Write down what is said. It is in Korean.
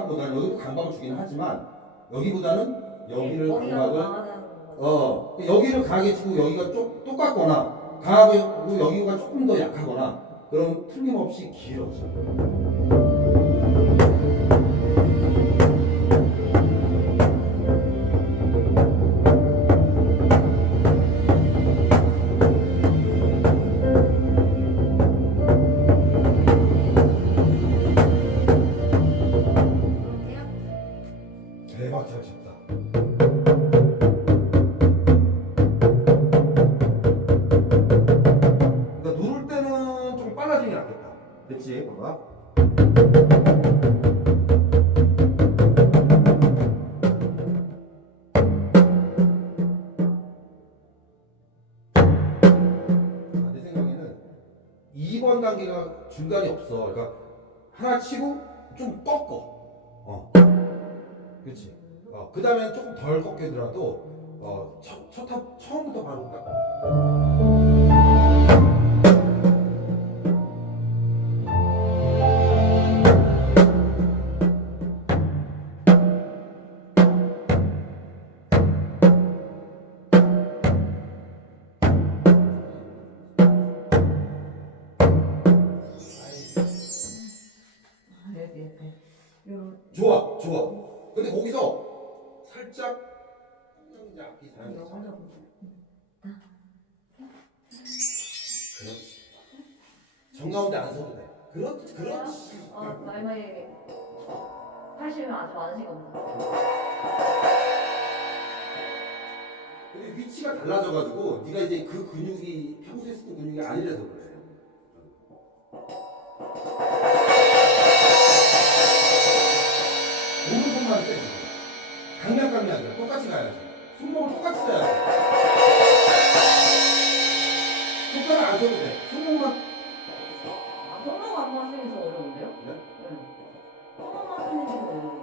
여기 강박보다는 여기도 강박을 주긴 하지만 여기보다는 여기를 머리가 강박을 나가는 어 여기를 강하게 치고 여기가 좀 똑같거나 강하고 여기가 조금 더 약하거나 그럼 틀림없이 길어져. 잘 쳤다. 그러니까 누를 때는 좀 빨라지는 게 낫겠다. 됐지? 봐봐. 아, 내 생각에는 2번 단계가 중간이 없어. 그러니까 하나 치고 좀 꺾어. 어. 그렇지. 어, 그 다음에 조금 덜 꺾이더라도 어, 첫, 첫 탑, 처음부터 바로 딱. 아, 여기 이렇게 요 좋아, 좋아. 근데 거기서 살짝 이제 앞이 먼저 그렇지. 정가운데 안 서도 돼. 그렇지, 그렇지. 어 마이마이 하시면 아주 많으시거든요. 근데 위치가 달라져가지고 네가 이제 그 근육이 평소에 쓰던 근육이 아니라서 그래. 써도 돼. 손목만. 아 손목 안 하시는 게더 어려운데요? 네? 네. 손목 하시는 게더 어려워요.